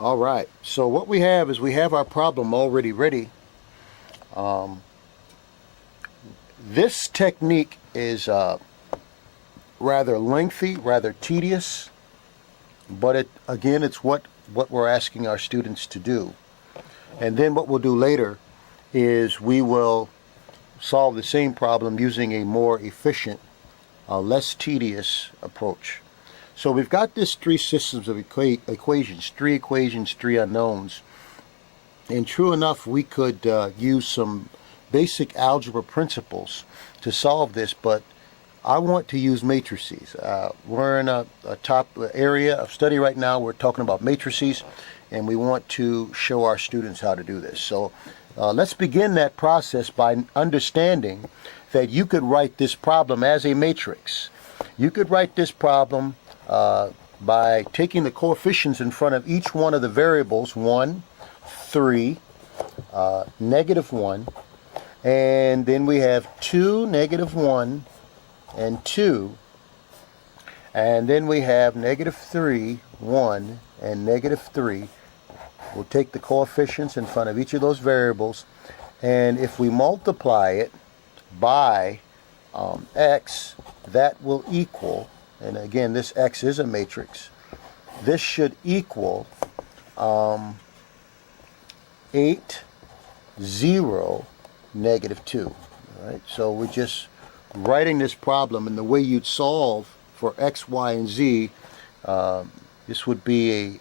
All right, so what we have is we have our problem already ready. This technique is rather lengthy, rather tedious, but it's what we're asking our students to do. And then what we'll do later is we will solve the same problem using a more efficient, less tedious approach. So we've got this three systems of equations, three unknowns. And true enough, we could use some basic algebra principles to solve this, but I want to use matrices. We're in a top area of study right now. We're talking about matrices, and we want to show our students how to do this. So let's begin that process by understanding that you could write this problem as a matrix. You could write this problem by taking the coefficients in front of each one of the variables, 1, 3, -1, and then we have 2, -1, and 2, and then we have -3, 1, and -3. We'll take the coefficients in front of each of those variables, and if we multiply it by x, that will equal, and again this x is a matrix, this should equal 8, 0, -2. All right, so we're just writing this problem, and the way you'd solve for x, y, and z, this would be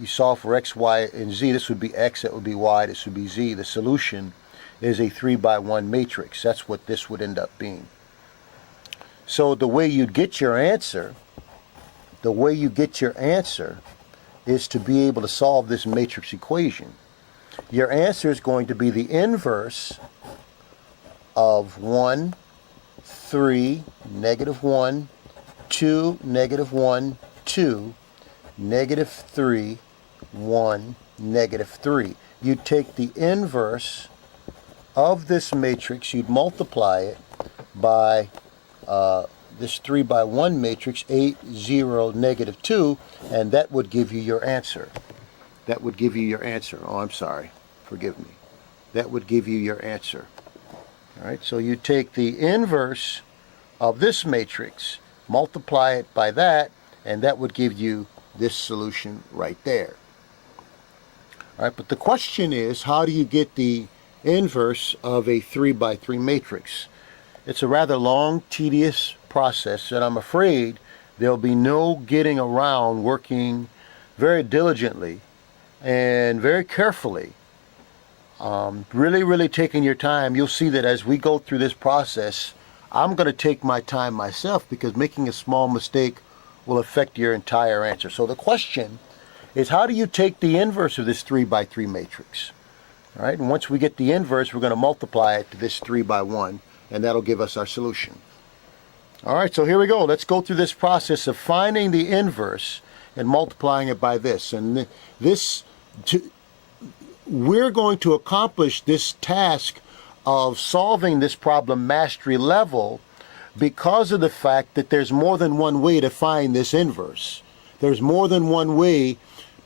you solve for x, y, and z, this would be x, that would be y, this would be z. The solution is a 3-by-1 matrix. That's what this would end up being. So the way you'd get your answer, is to be able to solve this matrix equation. Your answer is going to be the inverse of 1, 3, -1, 2, -1, 2, -3, 1, -3. You'd take the inverse of this matrix, you'd multiply it by this 3-by-1 matrix, 8, 0, -2, and that would give you your answer. That would give you your answer. Oh, I'm sorry. Forgive me. That would give you your answer. All right, so you take the inverse of this matrix, multiply it by that, and that would give you this solution right there. All right, but the question is, how do you get the inverse of a 3-by-3 matrix? It's a rather long, tedious process, and I'm afraid there'll be no getting around working very diligently and very carefully, really taking your time. You'll see that as we go through this process, I'm going to take my time myself, because making a small mistake will affect your entire answer. So the question is, how do you take the inverse of this 3-by-3 matrix? All right, and once we get the inverse, we're going to multiply it to this 3-by-1, and that'll give us our solution. All right, so here we go. Let's go through this process of finding the inverse and multiplying it by this. And we're going to accomplish this task of solving this problem mastery level because of the fact that there's more than one way to find this inverse. There's more than one way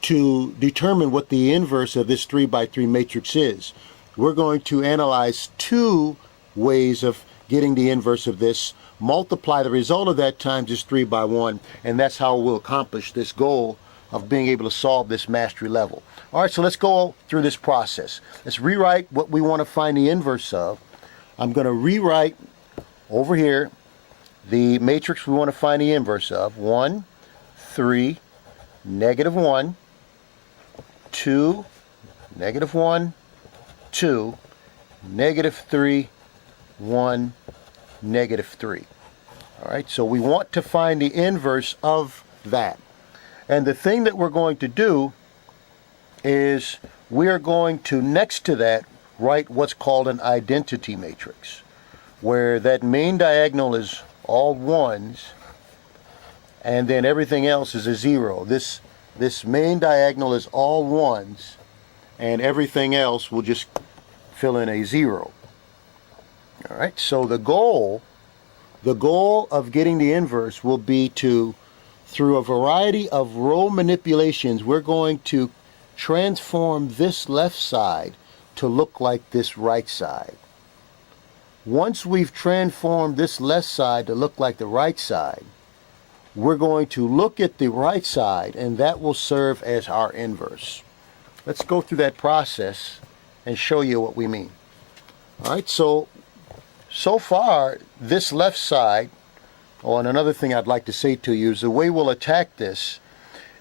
to determine what the inverse of this 3-by-3 matrix is. We're going to analyze two ways of getting the inverse of this, multiply the result of that times this 3-by-1, and that's how we'll accomplish this goal of being able to solve this mastery level. All right, so let's go through this process. Let's rewrite what we want to find the inverse of. I'm going to rewrite over here the matrix we want to find the inverse of. 1, 3, -1, 2, -1, 2, -3, 1, -3. All right, so we want to find the inverse of that. And the thing that we're going to do is we are going to, next to that, write what's called an identity matrix, where that main diagonal is all ones, and then everything else is a 0. This main diagonal is all ones, and everything else will just fill in a 0. All right, so the goal of getting the inverse will be to through a variety of row manipulations, we're going to transform this left side to look like this right side. Once we've transformed this left side to look like the right side, we're going to look at the right side, and that will serve as our inverse. Let's go through that process and show you what we mean. All right, so far, this left side, and another thing I'd like to say to you is the way we'll attack this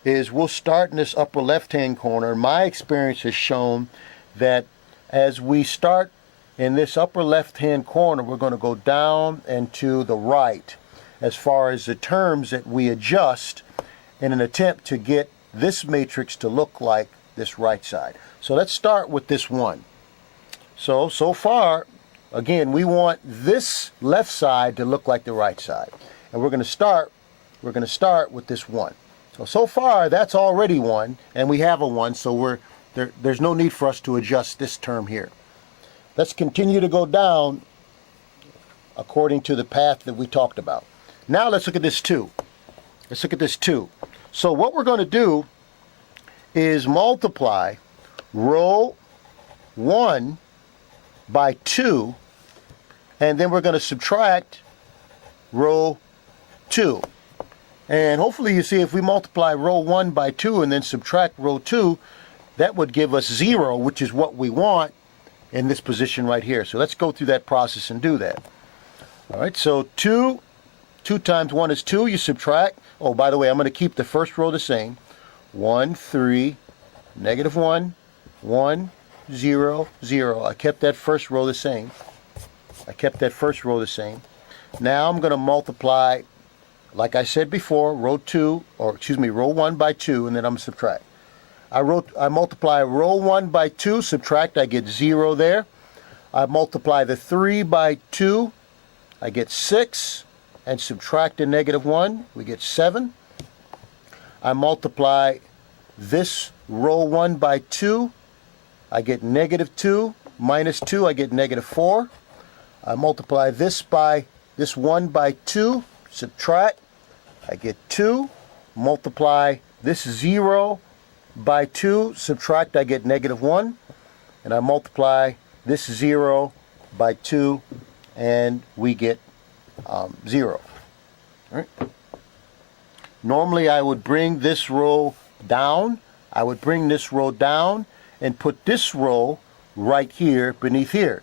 is we'll start in this upper left-hand corner. My experience has shown that as we start in this upper left-hand corner, we're going to go down and to the right as far as the terms that we adjust in an attempt to get this matrix to look like this right side. So let's start with this 1. So far, again, we want this left side to look like the right side. And we're going to start with this 1. So far, that's already 1, and we have a 1, so there's no need for us to adjust this term here. Let's continue to go down according to the path that we talked about. Now let's look at this 2. Let's look at this 2. So what we're going to do is multiply row 1 by 2, and then we're going to subtract row 2. And hopefully you see if we multiply row 1 by 2 and then subtract row 2, that would give us 0, which is what we want in this position right here. So let's go through that process and do that. All right, so 2 times 1 is 2. You subtract. Oh, by the way, I'm going to keep the first row the same. 1, 3, negative 1, 1, 0, 0. I kept that first row the same. Now I'm going to multiply, like I said before, row 1 by 2, and then I'm going to subtract. I multiply row 1 by 2, subtract, I get 0 there. I multiply the 3 by 2, I get 6, and subtract the negative 1, we get 7. I multiply this row 1 by 2, I get negative 2, minus 2, I get negative 4. I multiply this 1 by 2, subtract, I get 2. Multiply this 0 by 2, subtract, I get negative 1. And I multiply this 0 by 2, and we get 0. All right. Normally I would bring this row down. And put this row right here beneath here.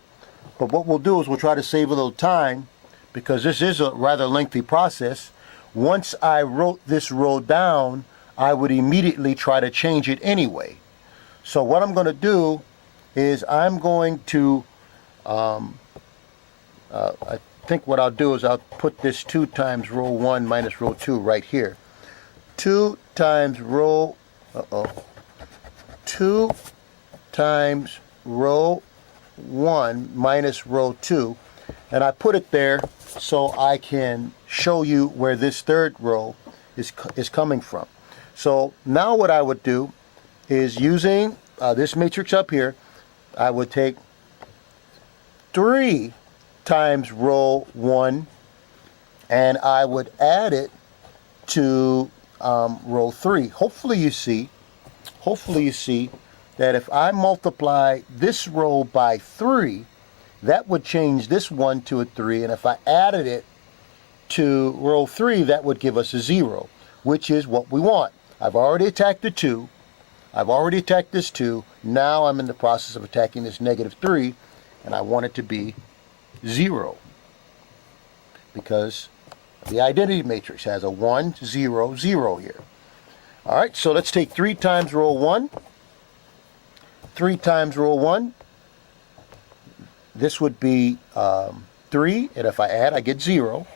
But what we'll do is we'll try to save a little time, because this is a rather lengthy process. Once I wrote this row down, I would immediately try to change it anyway. So what I'm going to do is I'm going to, I think what I'll do is I'll put this 2 times row 1 minus row 2 right here. 2 times row, 2 times row 1 minus row 2, and I put it there so I can show you where this third row is coming from. So now what I would do is, using this matrix up here, I would take 3 times row 1 and I would add it to row 3. Hopefully you see that if I multiply this row by 3, that would change this 1 to a 3, and if I added it to row 3, that would give us a 0, which is what we want. I've already attacked the 2. I've already attacked this 2. Now I'm in the process of attacking this negative 3, and I want it to be 0, because the identity matrix has a 1, 0, 0 here. All right, so let's take 3 times row 1. 3 times row 1, this would be 3, and if I add, I get 0.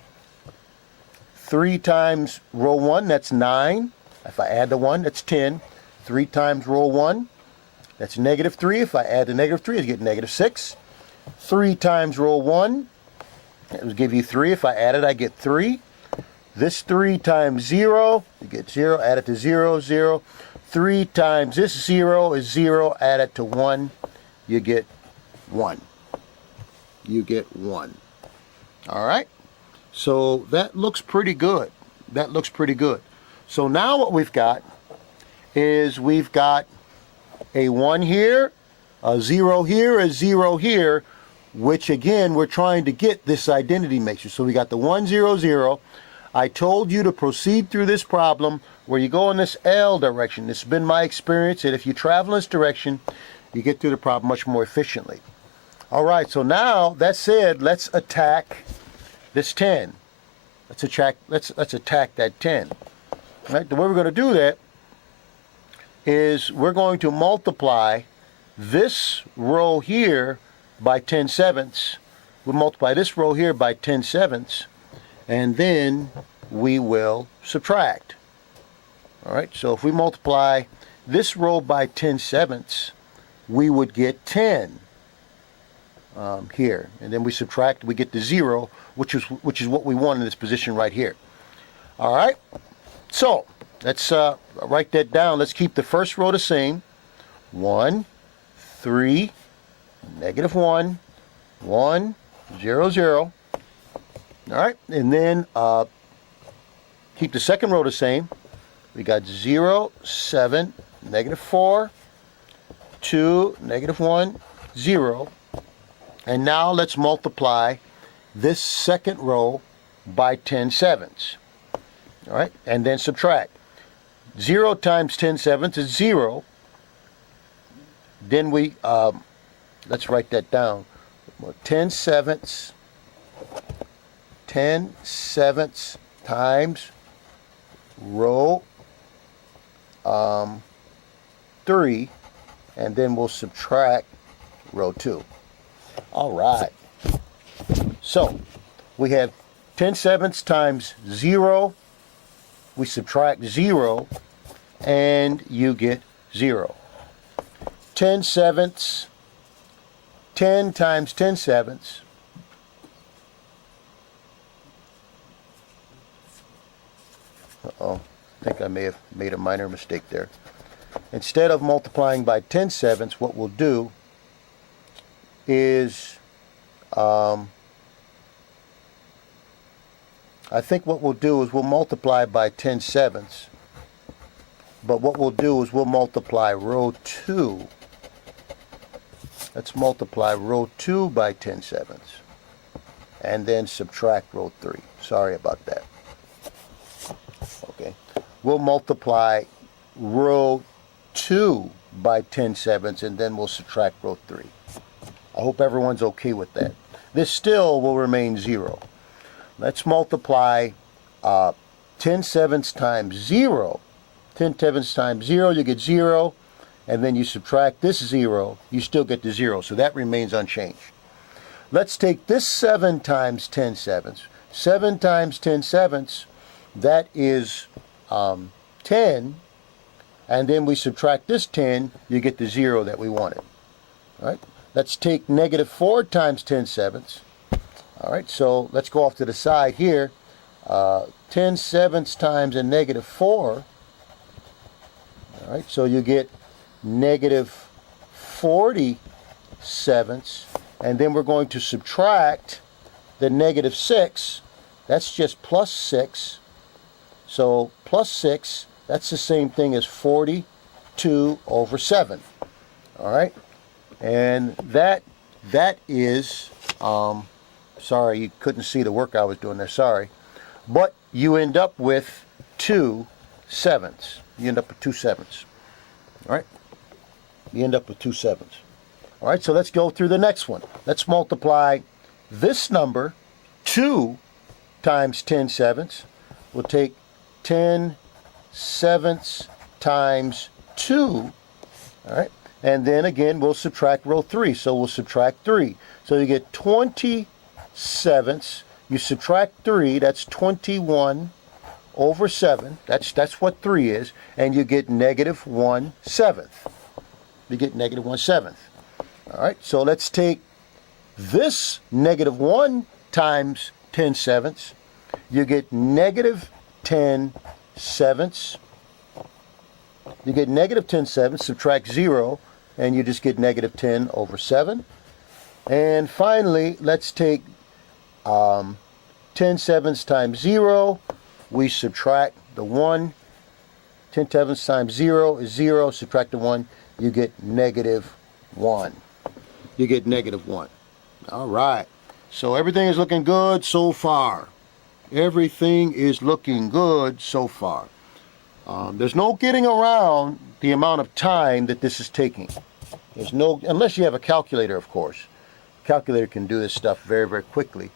3 times row 1, that's 9. If I add the 1, that's 10. 3 times row 1, that's negative 3. If I add the negative 3, I get negative 6. 3 times row 1, it will give you 3. If I add it, I get 3. This 3 times 0, you get 0. Add it to 0, 0. 3 times this 0 is 0. Add it to 1, you get 1. You get 1. All right? So that looks pretty good. That looks pretty good. So now what we've got is we've got a 1 here, a 0 here, a 0 here, which again, we're trying to get this identity matrix. So we got the 1, 0, 0. I told you to proceed through this problem where you go in this L direction. This has been my experience, that if you travel in this direction, you get through the problem much more efficiently. All right, so now that said, let's attack this 10. Let's attack that 10. All right, the way we're going to do that is we're going to multiply this row here by 10/7. We'll multiply this row here by 10/7, and then we will subtract. All right, so if we multiply this row by 10/7, we would get 10 here, and then we subtract, we get the 0, which is what we want in this position right here. All right, so let's write that down. Let's keep the first row the same. 1, 3, -1, 1, 0, 0. All right, and then keep the second row the same. We got 0, 7, -4, 2, -1, 0. And now let's multiply this second row by 10/7. All right, and then subtract. 0 times 10/7 is 0. Then we, let's write that down. 10/7 times row 3, and then we'll subtract row 2. All right. So we have 10/7 times 0. We subtract 0, and you get 0. 10/7, 10 times 10/7. Uh-oh, I think I may have made a minor mistake there. Instead of multiplying by 10/7, what we'll do is, I think what we'll do is we'll multiply by 10/7. But what we'll do is we'll multiply row 2. Let's multiply row 2 by 10/7. And then subtract row 3. Sorry about that. Okay. We'll multiply row 2 by 10/7, and then we'll subtract row 3. I hope everyone's okay with that. This still will remain 0. Let's multiply 10/7 times 0. 10/7 times 0, you get 0, and then you subtract this 0, you still get the 0, so that remains unchanged. Let's take this 7 times 10/7. 7 times 10/7, that is 10, and then we subtract this 10, you get the 0 that we wanted. All right, let's take -4 times 10/7. All right, so let's go off to the side here. 10/7 times a -4. All right, so you get -47, and then we're going to subtract the -6. That's just +6. So +6, that's the same thing as 42/7. All right, and that is, sorry, you couldn't see the work I was doing there, sorry. But you end up with 2/7. You end up with 2/7. All right? You end up with 2/7. All right, so let's go through the next one. Let's multiply this number, 2 times 10/7. We'll take 10/7 times 2. All right? And then again, we'll subtract row 3. So we'll subtract 3. So you get 20/7. You subtract 3, that's 21/7. That's what 3 is. And you get -1/7. You get -1/7. All right, so let's take this -1 times 10/7. You get -10/7. You get -10/7, subtract 0, and you just get -10/7. And finally, let's take 10/7 times 0. We subtract the 1, 10 times 0 is 0. Subtract the 1, you get negative 1. You get negative 1. All right. So everything is looking good so far. Everything is looking good so far. There's no getting around the amount of time that this is taking. There's no, unless you have a calculator, of course. Calculator can do this stuff very, very quickly.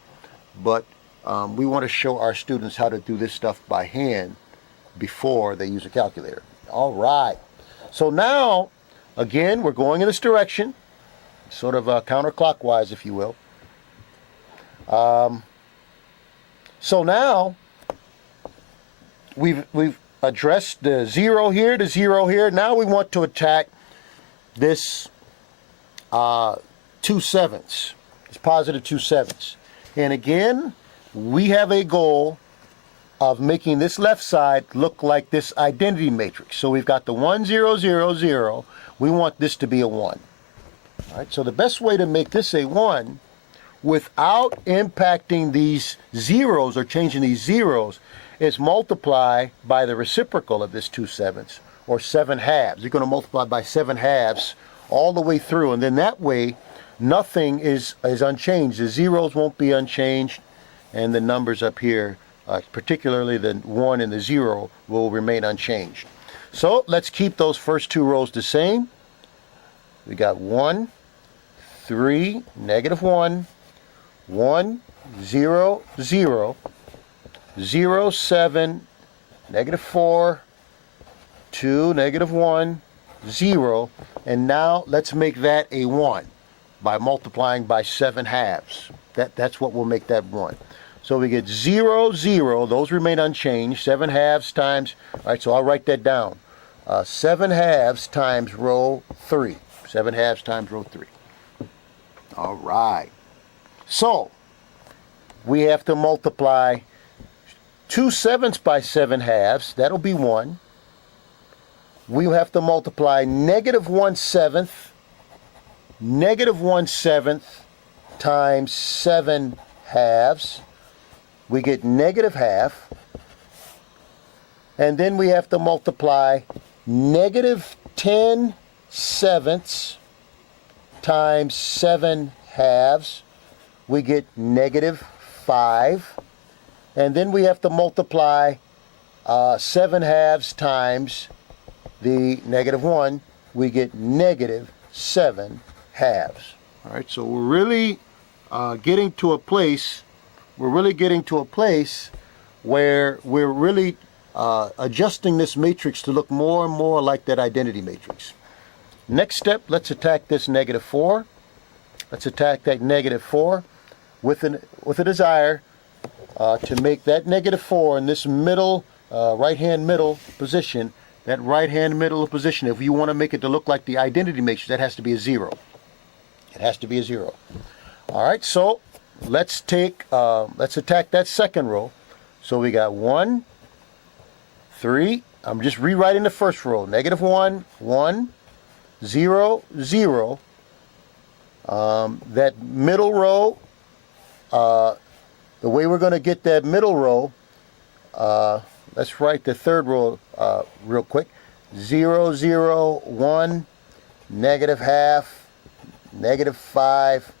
But we want to show our students how to do this stuff by hand before they use a calculator. All right. So now, again, we're going in this direction, sort of counterclockwise, if you will. So now we've addressed the 0 here, the 0 here. Now we want to attack this 2/7, this positive 2/7. And again, we have a goal of making this left side look like this identity matrix. So we've got the 1, 0, 0, 0. We want this to be a 1. All right, so the best way to make this a 1 without impacting these zeros or changing these zeros is multiply by the reciprocal of this 2/7, or 7/2. You're going to multiply by 7/2 all the way through, and then that way nothing is unchanged. The zeros won't be unchanged, and the numbers up here, particularly the 1 and the 0, will remain unchanged. So let's keep those first two rows the same. We got 1, 3, negative 1, 1, 0, 0, 0, 7, negative 4, 2, negative 1, 0, and now let's make that a 1 by multiplying by 7/2. That's what will make that 1. So we get 0, 0, those remain unchanged, 7/2 times, all right, so I'll write that down. 7/2 times row 3. 7/2 times row 3. All right. So we have to multiply 2/7 by 7/2. That'll be 1. We have to multiply negative 1/7, negative 1/7 times 7/2. We get negative half. And then we have to multiply negative 10/7 times 7/2. We get negative 5. And then we have to multiply 7/2 times the negative 1. We get negative 7/2. All right, so we're really getting to a place. We're really getting to a place where we're really adjusting this matrix to look more and more like that identity matrix. Next step, let's attack this negative 4. Let's attack that negative 4 with a desire to make that negative 4 in this middle, right-hand middle position, that right-hand middle position, if you want to make it to look like the identity matrix, that has to be a 0. It has to be a 0. All right, so let's attack that second row. So we got 1, 3. I'm just rewriting the first row. Negative 1, 1, 0, 0. That middle row, the way we're going to get that middle row, let's write the third row real quick. 0, 0, 1, negative half, negative 5,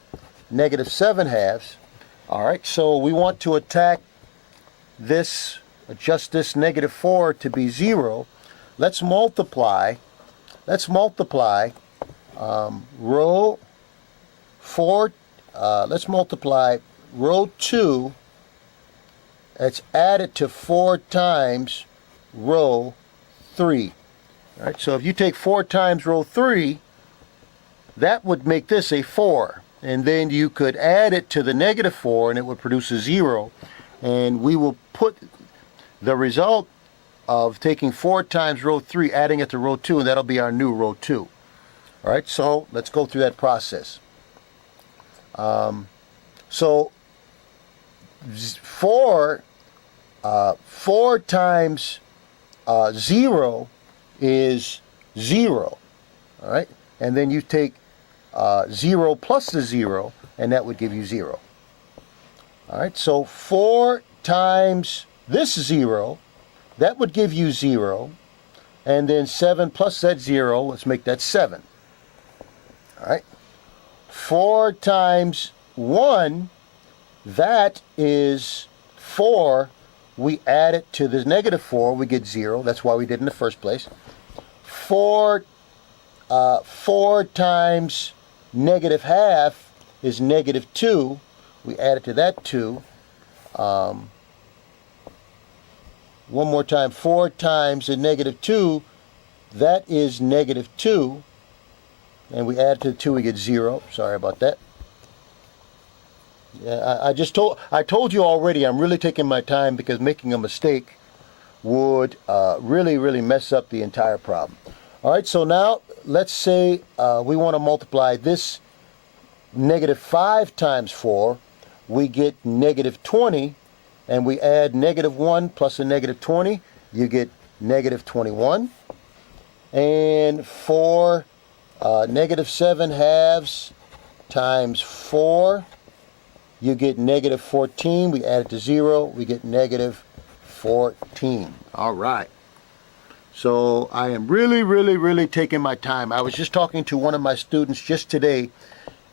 negative 7/2. All right, so we want to attack this, adjust this negative 4 to be 0. Let's multiply row 4, let's multiply row 2. Let's add it to 4 times row 3. All right, so if you take 4 times row 3, that would make this a 4. And then you could add it to the negative 4 and it would produce a 0. And we will put the result of taking 4 times row 3, adding it to row 2, and that'll be our new row 2. All right, so let's go through that process. So 4 times 0 is 0. All right, and then you take 0 plus the 0, and that would give you 0. All right, so 4 times this 0, that would give you 0. and then 7 plus that 0, let's make that 7. All right. 4 times 1, that is 4. We add it to the negative 4, we get 0. That's why we did in the first place. 4 times negative half is negative 2. We add it to that 2. One more time, 4 times the negative 2, that is negative 2. And we add to the 2, we get 0. Sorry about that. Yeah, I told you already, I'm really taking my time because making a mistake would really mess up the entire problem. All right, so now let's say we want to multiply this negative 5 times 4. We get negative 20, and we add negative 1 plus a negative 20, you get negative 21. And for negative 7 halves times 4, you get negative 14. We add it to 0, we get negative 14. All right. So I am really taking my time. I was just talking to one of my students just today,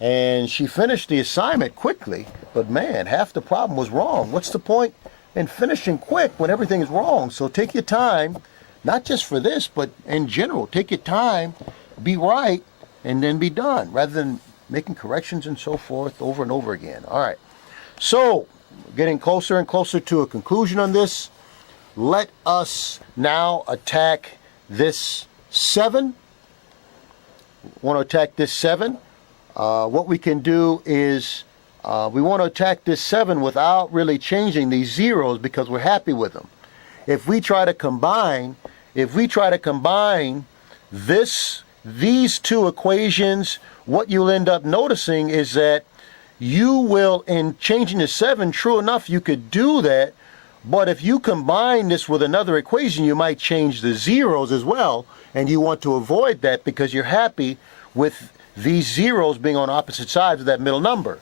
and she finished the assignment quickly, but man, half the problem was wrong. What's the point in finishing quick when everything is wrong? So take your time, not just for this, but in general. Take your time, be right, and then be done, rather than making corrections and so forth over and over again. All right. So, getting closer and closer to a conclusion on this. Let us now attack this 7. Want to attack this 7. What we can do is we want to attack this 7 without really changing these zeros because we're happy with them. If we try to combine these two equations, what you'll end up noticing is that you will, in changing the 7, true enough, you could do that, but if you combine this with another equation, you might change the zeros as well, and you want to avoid that because you're happy with these zeros being on opposite sides of that middle number.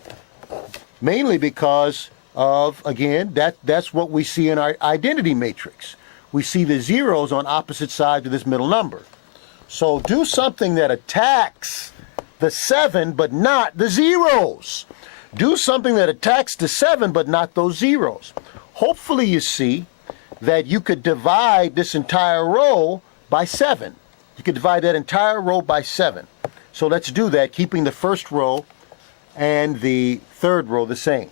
Mainly because of, again, that's what we see in our identity matrix. We see the zeros on opposite sides of this middle number. So do something that attacks the 7 but not the zeros. Do something that attacks the 7 but not those zeros. Hopefully you see that you could divide this entire row by 7. You could divide that entire row by 7. So let's do that, keeping the first row and the third row the same.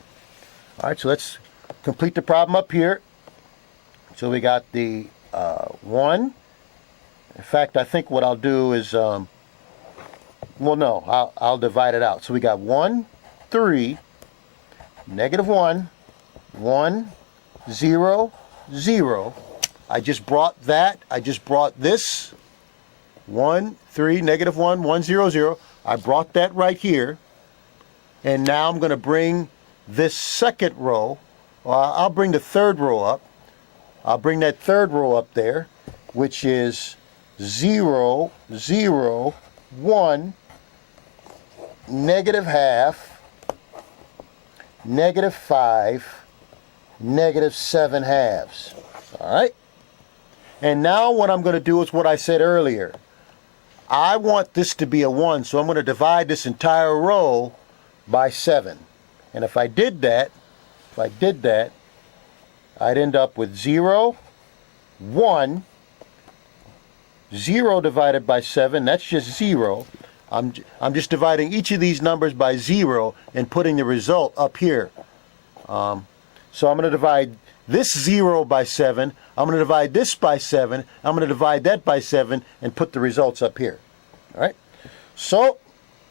All right, so let's complete the problem up here. So we got the 1. In fact, I think what I'll do is, well, no, I'll divide it out. So we got 1, 3, negative 1, 1, 0, 0. I just brought this 1, 3, negative 1, 1, 0, 0. I brought that right here. And now I'm going to bring this second row. I'll bring the third row up. I'll bring that third row up there, which is 0, 0, 1, negative half, negative 5, negative 7 halves. All right? And now what I'm going to do is what I said earlier. I want this to be a 1, so I'm going to divide this entire row by 7. And if I did that, I'd end up with 0, 1, 0 divided by 7, that's just 0. I'm just dividing each of these numbers by 0 and putting the result up here. So I'm going to divide this 0 by 7, I'm going to divide this by 7, I'm going to divide that by 7, and put the results up here. All right? So,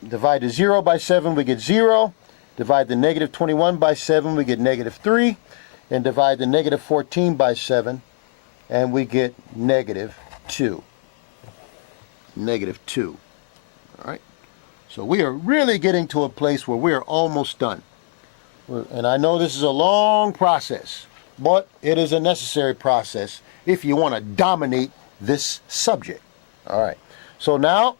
divide the 0 by 7, we get 0. Divide the negative 21 by 7, we get negative 3. And divide the negative 14 by 7, and we get negative 2. Negative 2. All right? So we are really getting to a place where we are almost done. And I know this is a long process, but it is a necessary process if you want to dominate this subject. All right. So now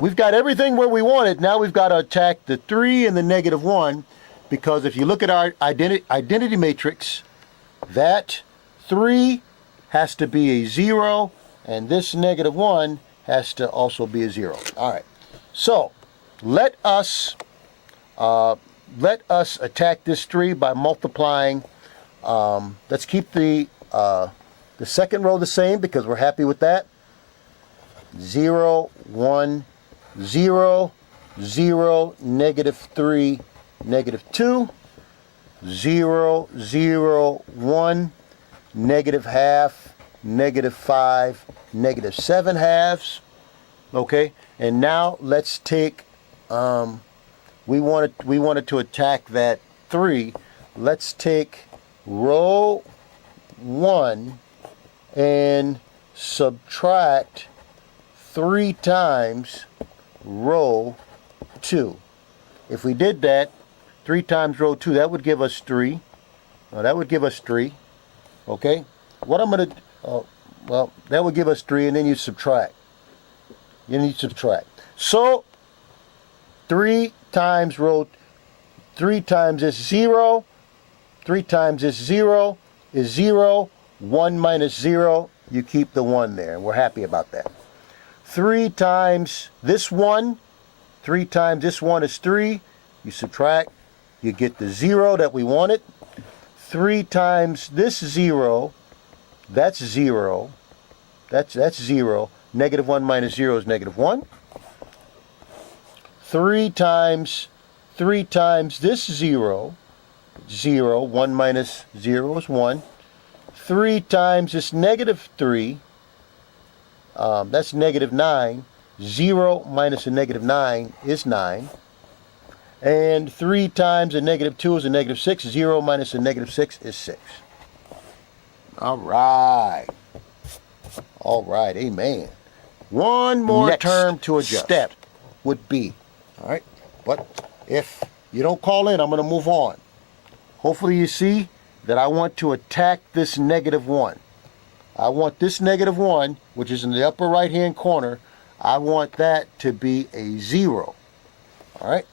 we've got everything where we want it. Now we've got to attack the 3 and the negative 1, because if you look at our identity matrix, that 3 has to be a 0, and this negative 1 has to also be a 0. All right. So let us attack this 3 by multiplying. Let's keep the second row the same because we're happy with that. 0, 1, 0, 0, negative 3, negative 2, 0, 0, 1, negative half, negative 5, negative 7 halves. Okay, and now let's take, we wanted to attack that 3. Let's take row 1 and subtract 3 times row 2. If we did that, 3 times row 2, that would give us 3. That would give us 3. Okay? What I'm going to, well, that would give us 3, and then you subtract. So, 3 times this 0. 3 times this 0 is 0. 1 minus 0, you keep the 1 there. And we're happy about that. 3 times this 1. 3 times this 1 is 3. You subtract. You get the 0 that we wanted. 3 times this 0, that's 0. That's 0. Negative 1 minus 0 is negative 1. 3 times this 0, 0. 1 minus 0 is 1. 3 times this negative 3, that's negative 9. 0 minus a negative 9 is 9. And 3 times a negative 2 is a negative 6. 0 minus a negative 6 is 6. All right. All right, amen. One more Next term to adjust. step Would be, all right, but if you don't call in, I'm going to move on. Hopefully you see that I want to attack this negative 1. I want this negative 1, which is in the upper right-hand corner, I want that to be a 0. All right?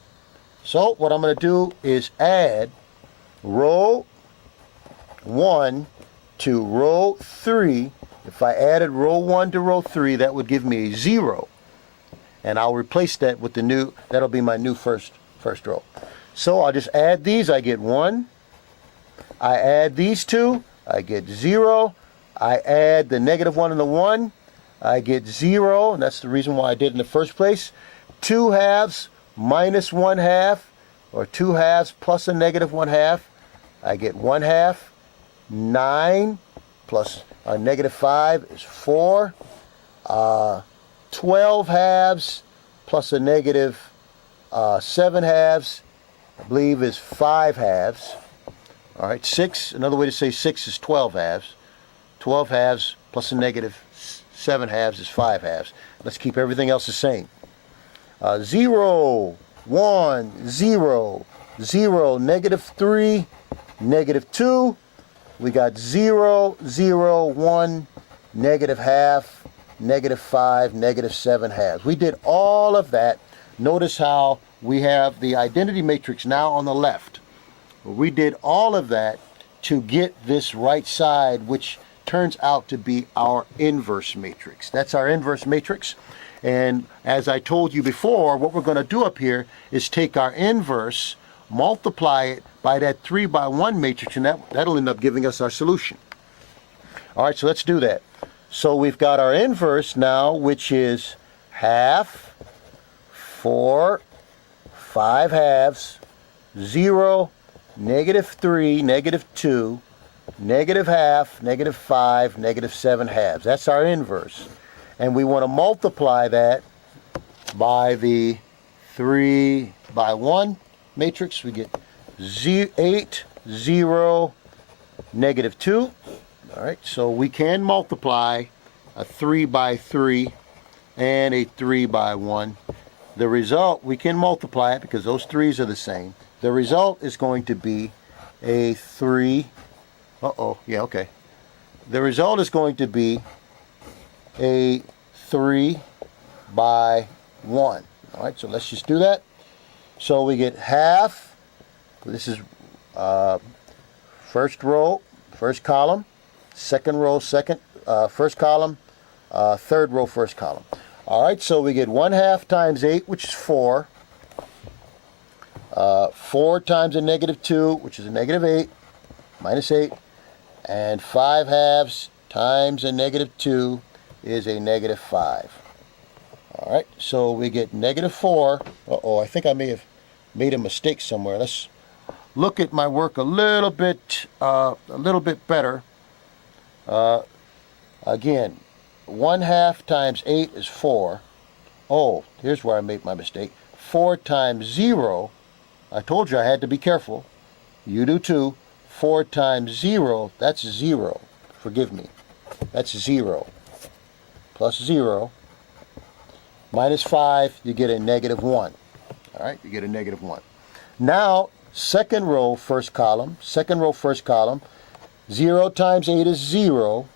So what I'm going to do is add row 1 to row 3. If I added row 1 to row 3, that would give me a 0. And I'll replace that with the new, that'll be my new first row. So I'll just add these, I get 1. I add these 2, I get 0. I add the negative 1 and the 1, I get 0, and that's the reason why I did it in the first place. 2 halves minus 1 half, or 2 halves plus a negative 1 half, I get 1 half. 9 plus a negative 5 is 4. 12 halves plus a negative 7 halves, I believe, is 5 halves. All right, 6, another way to say 6 is 12 halves. 12 halves plus a negative 7 halves is 5 halves. Let's keep everything else the same. 0, 1, 0, 0, negative 3, negative 2. We got 0, 0, 1, negative half, negative 5, negative 7 halves. We did all of that. Notice how we have the identity matrix now on the left. We did all of that to get this right side, which turns out to be our inverse matrix. That's our inverse matrix. And as I told you before, what we're going to do up here is take our inverse, multiply it by that 3 by 1 matrix, and that'll end up giving us our solution. All right, so let's do that. So we've got our inverse now, which is half, 4, 5 halves, 0, negative 3, negative 2, negative half, negative 5, negative 7 halves. That's our inverse. And we want to multiply that by the 3 by 1 matrix. We get 8, 0, negative 2. All right, so we can multiply a 3 by 3 and a 3 by 1. The result, we can multiply it because those 3's are the same. The result is going to be a 3. The result is going to be a 3 by 1. All right, so let's just do that. So we get half. This is first row, first column. Second row, first column. third row, first column. All right, so we get 1/2 times 8, which is 4. 4 times a negative 2, which is a negative 8, minus 8. And 5/2 times a negative 2 is a negative 5. All right, so we get negative 4. Uh-oh, I think I may have made a mistake somewhere. Let's look at my work a little bit better. Again, 1/2 times 8 is 4. Oh, here's where I made my mistake. 4 times 0, I told you I had to be careful. You do too. 4 times 0, that's 0. Forgive me. That's 0. Plus 0. Minus 5, you get a negative 1. All right, you get a negative 1. Now, second row, first column. Second row, first column. 0 times 8 is 0.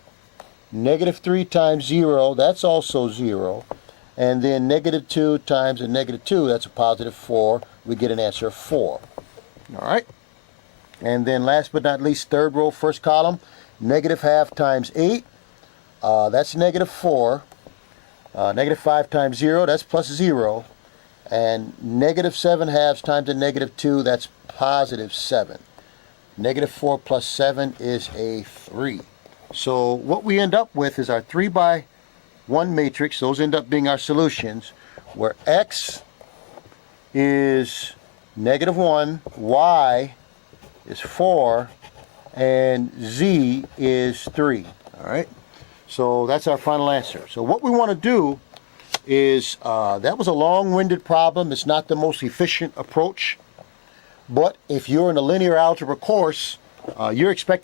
Negative 3 times 0, that's also 0. And then negative 2 times a negative 2, that's a positive 4. We get an answer of 4. All right. And then last but not least, third row, first column. Negative 1/2 times 8, that's negative 4. Negative 5 times 0, that's plus 0. And negative 7/2 times a negative 2, that's positive 7. Negative 4 plus 7 is a 3. So what we end up with is our 3x1 matrix. Those end up being our solutions, where x is negative 1, y is 4, and z is 3. All right? So that's our final answer. So what we want to do is, that was a long-winded problem. It's not the most efficient approach. But if you're in a linear algebra course, you're expected